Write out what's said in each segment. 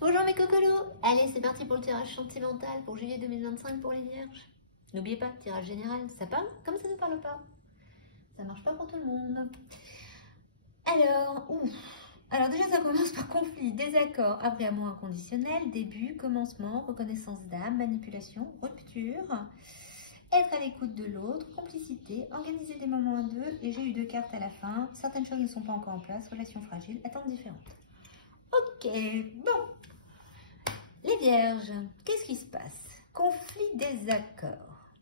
Bonjour mes cocolos. Allez, c'est parti pour le tirage sentimental pour juillet 2025 pour les vierges. N'oubliez pas, tirage général, ça parle comme ça ne parle pas. Ça marche pas pour tout le monde. Alors déjà ça commence par conflit, désaccord, après amour inconditionnel, début, commencement, reconnaissance d'âme, manipulation, rupture, être à l'écoute de l'autre, complicité, organiser des moments à deux, et j'ai eu 2 cartes à la fin. Certaines choses ne sont pas encore en place, relations fragiles, attentes différentes. Ok, bon. Les vierges, qu'est-ce qui se passe? Conflit, désaccord.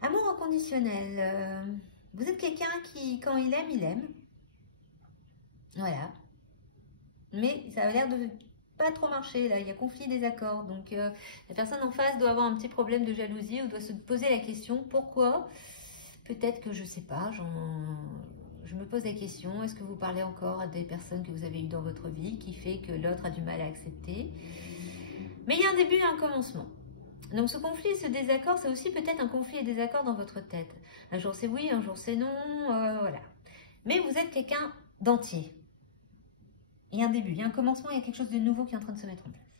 Amour inconditionnel. Vous êtes quelqu'un qui, quand il aime. Voilà. Mais ça a l'air de pas trop marcher, là. Il y a conflit, désaccord. Donc, la personne en face doit avoir un petit problème de jalousie ou doit se poser la question, pourquoi? Peut-être que je sais pas, je me pose la question, est-ce que vous parlez encore à des personnes que vous avez eues dans votre vie qui fait que l'autre a du mal à accepter? Mais il y a un début et un commencement. Donc ce conflit et ce désaccord, c'est aussi peut-être un conflit et désaccord dans votre tête. Un jour c'est oui, un jour c'est non, voilà. Mais vous êtes quelqu'un d'entier. Il y a un début, il y a un commencement, il y a quelque chose de nouveau qui est en train de se mettre en place.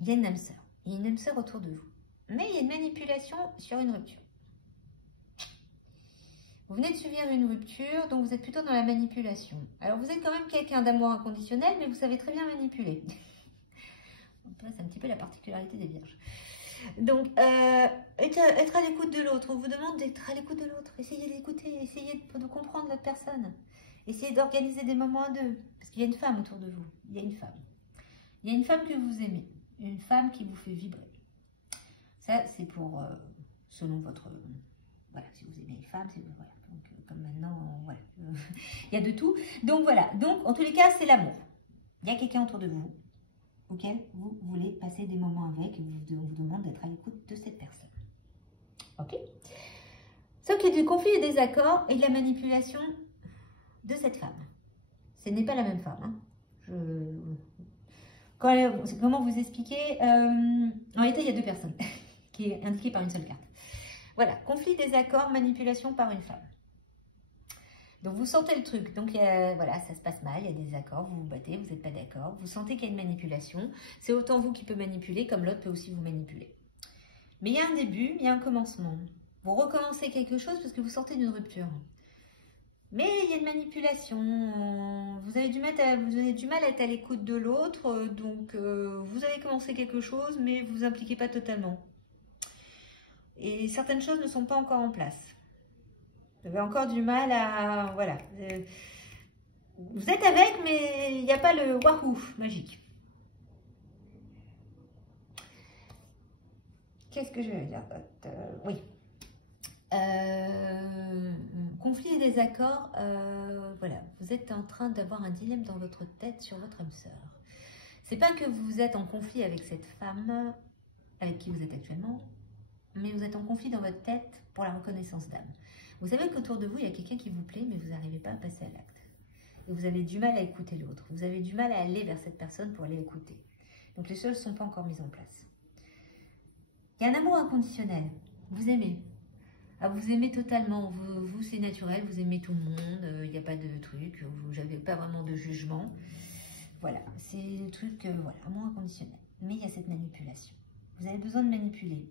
Il y a une âme sœur, il y a une âme sœur autour de vous. Mais il y a une manipulation sur une rupture. Vous venez de subir une rupture, donc vous êtes plutôt dans la manipulation. Alors vous êtes quand même quelqu'un d'amour inconditionnel, mais vous savez très bien manipuler. C'est un petit peu la particularité des vierges. Donc, être à l'écoute de l'autre. On vous demande d'être à l'écoute de l'autre. Essayez d'écouter, essayez de comprendre l'autre personne. Essayez d'organiser des moments à deux. Parce qu'il y a une femme autour de vous. Il y a une femme. Il y a une femme que vous aimez. Une femme qui vous fait vibrer. Ça, c'est pour, selon votre... Voilà, si vous aimez les femmes, voilà. Donc, comme maintenant, voilà. Il y a de tout. Donc, voilà. Donc, en tous les cas, c'est l'amour. Il y a quelqu'un autour de vous auquel vous voulez passer des moments avec, et on vous demande d'être à l'écoute de cette personne. Ok? Sauf qu'il y a du conflit et des désaccords et de la manipulation de cette femme. Ce n'est pas la même femme. Hein. Comment vous expliquer? En réalité, il y a 2 personnes, qui est indiquée par une seule carte. Voilà, conflit, désaccord, manipulation par une femme. Donc vous sentez le truc, donc voilà, ça se passe mal, il y a des accords, vous vous battez, vous n'êtes pas d'accord, vous sentez qu'il y a une manipulation, c'est autant vous qui peut manipuler comme l'autre peut aussi vous manipuler. Mais il y a un début, il y a un commencement. Vous recommencez quelque chose parce que vous sortez d'une rupture. Mais il y a une manipulation, vous avez du mal à être à l'écoute de l'autre, donc vous avez commencé quelque chose mais vous vous impliquez pas totalement. Et certaines choses ne sont pas encore en place. Vous avez encore du mal à... Voilà. Vous êtes avec, mais il n'y a pas le wahou magique. Qu'est-ce que je vais dire d'autre? Oui. Conflit et désaccord. Voilà. Vous êtes en train d'avoir un dilemme dans votre tête sur votre âme sœur. C'est pas que vous êtes en conflit avec cette femme avec qui vous êtes actuellement, mais vous êtes en conflit dans votre tête pour la reconnaissance d'âme. Vous savez qu'autour de vous, il y a quelqu'un qui vous plaît, mais vous n'arrivez pas à passer à l'acte. Et vous avez du mal à écouter l'autre. Vous avez du mal à aller vers cette personne pour aller l'écouter. Donc les choses ne sont pas encore mises en place. Il y a un amour inconditionnel. Vous aimez. Ah, vous aimez totalement. Vous c'est naturel. Vous aimez tout le monde. Il n'y a pas de truc. Vous n'avez pas vraiment de jugement. Voilà. C'est le truc, voilà, amour inconditionnel. Mais il y a cette manipulation. Vous avez besoin de manipuler.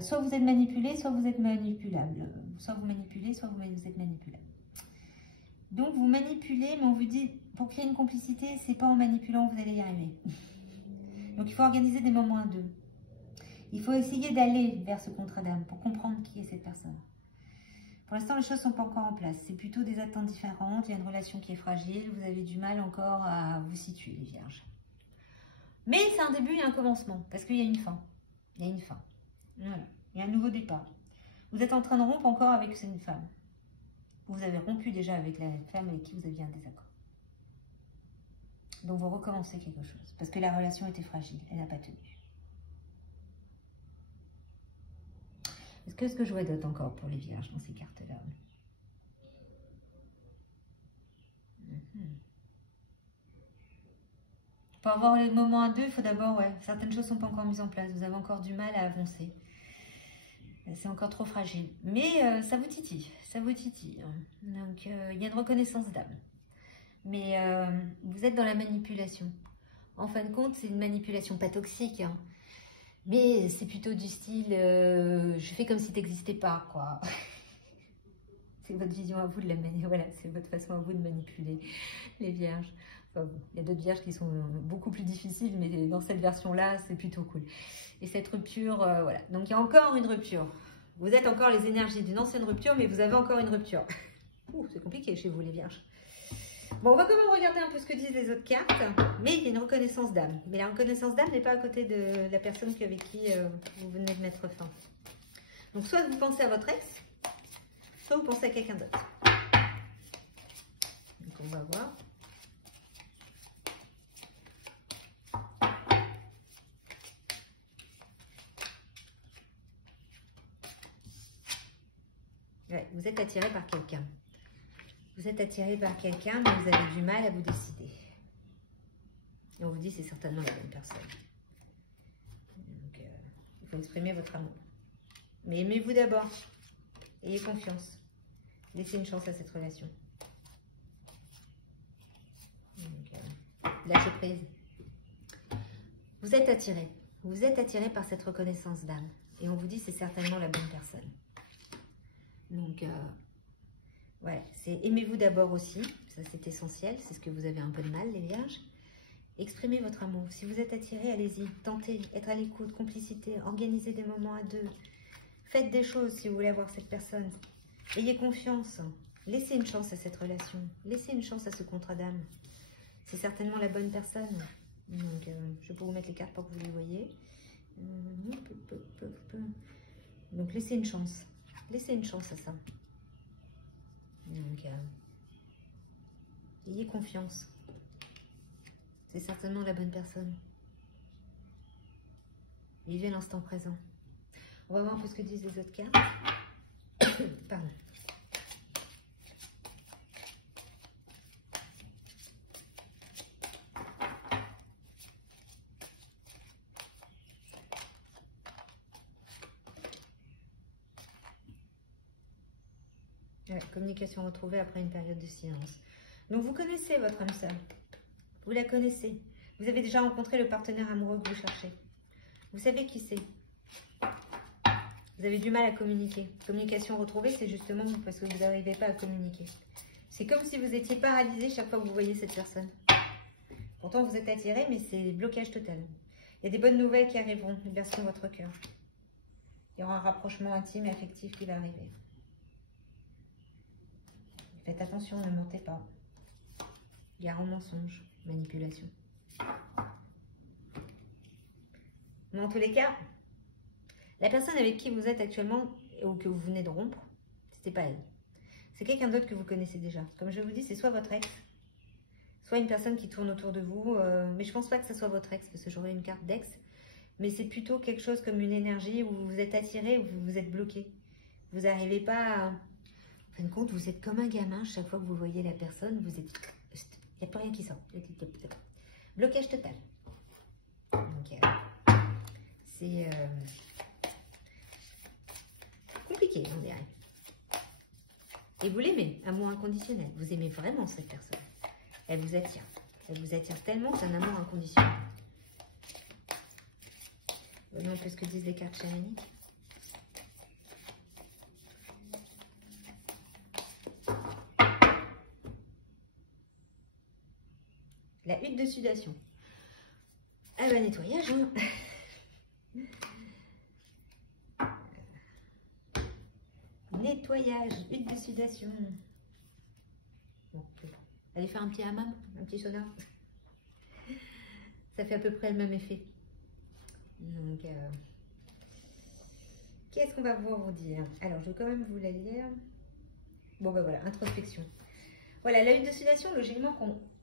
Soit vous êtes manipulé, soit vous êtes manipulable. Soit vous manipulez, soit vous êtes manipulable. Donc vous manipulez, mais on vous dit, pour créer une complicité, c'est pas en manipulant que vous allez y arriver. Donc il faut organiser des moments à deux. Il faut essayer d'aller vers ce contrat d'âme pour comprendre qui est cette personne. Pour l'instant, les choses ne sont pas encore en place. C'est plutôt des attentes différentes, il y a une relation qui est fragile, vous avez du mal encore à vous situer, les vierges. Mais c'est un début et un commencement, parce qu'il y a une fin. Il y a une fin. Voilà. Il y a un nouveau départ. Vous êtes en train de rompre encore avec cette femme. Vous avez rompu déjà avec la femme avec qui vous aviez un désaccord. Donc vous recommencez quelque chose. Parce que la relation était fragile. Elle n'a pas tenu. Est-ce que je vois d'autre encore pour les vierges dans ces cartes-là? Pour avoir les moments à deux, il faut d'abord, ouais, certaines choses ne sont pas encore mises en place. Vous avez encore du mal à avancer. C'est encore trop fragile. Mais ça vous titille. Ça vous titille. Donc, il y a une reconnaissance d'âme. mais vous êtes dans la manipulation. En fin de compte, c'est une manipulation pas toxique, hein, mais c'est plutôt du style je fais comme si tu n'existais pas, quoi. C'est votre vision à vous de la manière, voilà, c'est votre façon à vous de manipuler les vierges. Enfin, bon, il y a d'autres vierges qui sont beaucoup plus difficiles, mais dans cette version-là, c'est plutôt cool. Et cette rupture, voilà. Donc il y a encore une rupture. Vous êtes encore les énergies d'une ancienne rupture, mais vous avez encore une rupture. C'est compliqué chez vous, les vierges. Bon, on va quand même regarder un peu ce que disent les autres cartes, mais il y a une reconnaissance d'âme. Mais la reconnaissance d'âme n'est pas à côté de la personne avec qui vous venez de mettre fin. Donc, soit vous pensez à votre ex, soit vous pensez à quelqu'un d'autre. Donc, on va voir. Ouais, vous êtes attiré par quelqu'un. Vous êtes attiré par quelqu'un, mais vous avez du mal à vous décider. Et on vous dit c'est certainement la bonne personne. Donc, il faut exprimer votre amour. Mais aimez-vous d'abord. Ayez confiance. Laissez une chance à cette relation. Donc, lâchez prise. Vous êtes attiré. Vous êtes attiré par cette reconnaissance d'âme. Et on vous dit c'est certainement la bonne personne. Donc, ouais, c'est aimez-vous d'abord aussi. Ça, c'est essentiel. C'est ce que vous avez un peu de mal, les vierges. Exprimez votre amour. Si vous êtes attiré, allez-y. Tentez, être à l'écoute, complicité, organisez des moments à deux. Faites des choses si vous voulez avoir cette personne. Ayez confiance. Laissez une chance à cette relation. Laissez une chance à ce contrat d'âme. C'est certainement la bonne personne. Donc, je peux vous mettre les cartes pour que vous les voyez. Donc, laissez une chance. Laissez une chance à ça. Donc, ayez confiance. C'est certainement la bonne personne. Vivez l'instant présent. On va voir un peu ce que disent les autres cartes. Pardon. Ouais, communication retrouvée après une période de silence. Donc, vous connaissez votre âme sœur. Vous la connaissez. Vous avez déjà rencontré le partenaire amoureux que vous cherchez. Vous savez qui c'est. Vous avez du mal à communiquer. Communication retrouvée, c'est justement parce que vous n'arrivez pas à communiquer. C'est comme si vous étiez paralysé chaque fois que vous voyez cette personne. Pourtant, vous êtes attiré, mais c'est blocage total. Il y a des bonnes nouvelles qui arriveront, elles berceront votre cœur. Il y aura un rapprochement intime et affectif qui va arriver. Faites attention, ne mentez pas. Gare au mensonge, manipulation. Mais en tous les cas, la personne avec qui vous êtes actuellement ou que vous venez de rompre, c'était pas elle. C'est quelqu'un d'autre que vous connaissez déjà. Comme je vous dis, c'est soit votre ex, soit une personne qui tourne autour de vous. Mais je pense pas que ce soit votre ex, parce que j'aurais une carte d'ex. Mais c'est plutôt quelque chose comme une énergie où vous êtes attiré, où vous êtes bloqué. Vous n'arrivez pas à... En fin de compte, vous êtes comme un gamin. Chaque fois que vous voyez la personne, vous êtes... Il n'y a pas rien qui sort. Blocage total. Donc, c'est compliqué, on dirait. Et vous l'aimez, amour inconditionnel. Vous aimez vraiment cette personne. Elle vous attire. Elle vous attire tellement, c'est un amour inconditionnel. Voyons un peu ce que disent les cartes chamaniques. La hutte de sudation. Ah bah nettoyage, hein. Nettoyage, hutte de sudation. Bon, allez faire un petit hammam, un petit sauna. Ça fait à peu près le même effet. Donc, qu'est-ce qu'on va pouvoir vous dire? Alors, je vais quand même vous la lire. Bon, ben voilà, introspection. Voilà, la hutte de sudation, logiquement,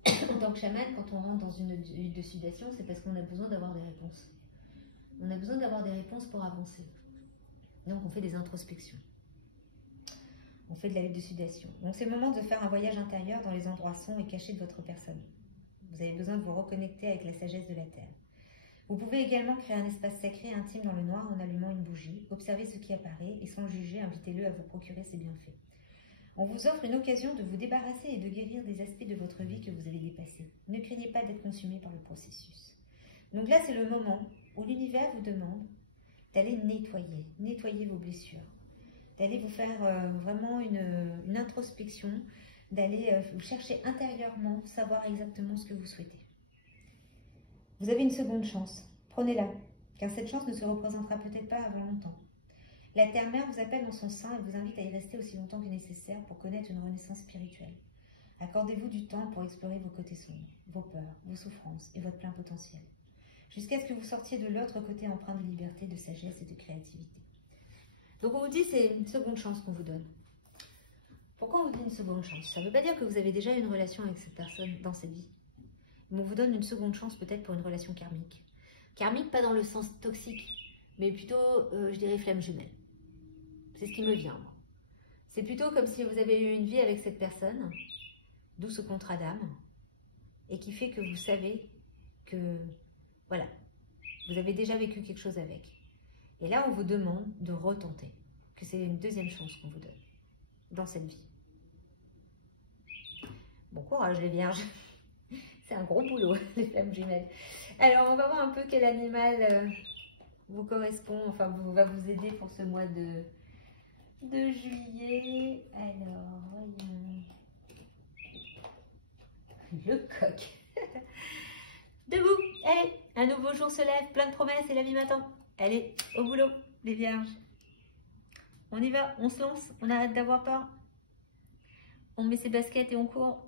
en tant que chaman, quand on rentre dans une hutte de sudation, c'est parce qu'on a besoin d'avoir des réponses. On a besoin d'avoir des réponses pour avancer. Donc, on fait des introspections. On fait de la hutte de sudation. Donc, c'est le moment de faire un voyage intérieur dans les endroits sombres et cachés de votre personne. Vous avez besoin de vous reconnecter avec la sagesse de la Terre. Vous pouvez également créer un espace sacré et intime dans le noir en allumant une bougie. Observez ce qui apparaît et sans juger, invitez-le à vous procurer ses bienfaits. On vous offre une occasion de vous débarrasser et de guérir des aspects de votre vie que vous avez dépassés. Ne craignez pas d'être consumé par le processus. Donc là, c'est le moment où l'univers vous demande d'aller nettoyer vos blessures, d'aller vous faire vraiment une introspection, d'aller vous chercher intérieurement, savoir exactement ce que vous souhaitez. Vous avez une seconde chance, prenez-la, car cette chance ne se représentera peut-être pas avant longtemps. La Terre-Mère vous appelle dans son sein et vous invite à y rester aussi longtemps que nécessaire pour connaître une renaissance spirituelle. Accordez-vous du temps pour explorer vos côtés sombres, vos peurs, vos souffrances et votre plein potentiel, jusqu'à ce que vous sortiez de l'autre côté empreint de liberté, de sagesse et de créativité. Donc on vous dit c'est une seconde chance qu'on vous donne. Pourquoi on vous dit une seconde chance? Ça ne veut pas dire que vous avez déjà une relation avec cette personne dans cette vie. Mais on vous donne une seconde chance peut-être pour une relation karmique. Karmique, pas dans le sens toxique, mais plutôt, je dirais, flamme jumelle. C'est ce qui me vient, moi. C'est plutôt comme si vous avez eu une vie avec cette personne, d'où ce contrat d'âme, et qui fait que vous savez que, voilà, vous avez déjà vécu quelque chose avec. Et là, on vous demande de retenter, que c'est une deuxième chance qu'on vous donne dans cette vie. Bon courage les vierges, c'est un gros boulot les flammes jumelles. Alors on va voir un peu quel animal vous correspond, enfin va vous aider pour ce mois de juillet. Alors voyons, le coq. Debout, allez, un nouveau jour se lève, plein de promesses et la vie m'attend. Allez, au boulot les vierges. On y va, on se lance, on arrête d'avoir peur. On met ses baskets et on court.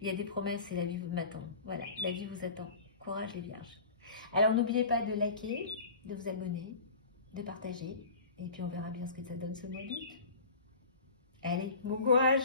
Il y a des promesses et la vie vous m'attend. Voilà, la vie vous attend. Courage les vierges. Alors n'oubliez pas de liker, de vous abonner, de partager. Et puis on verra bien ce que ça donne ce mois d'août. Allez, bon courage!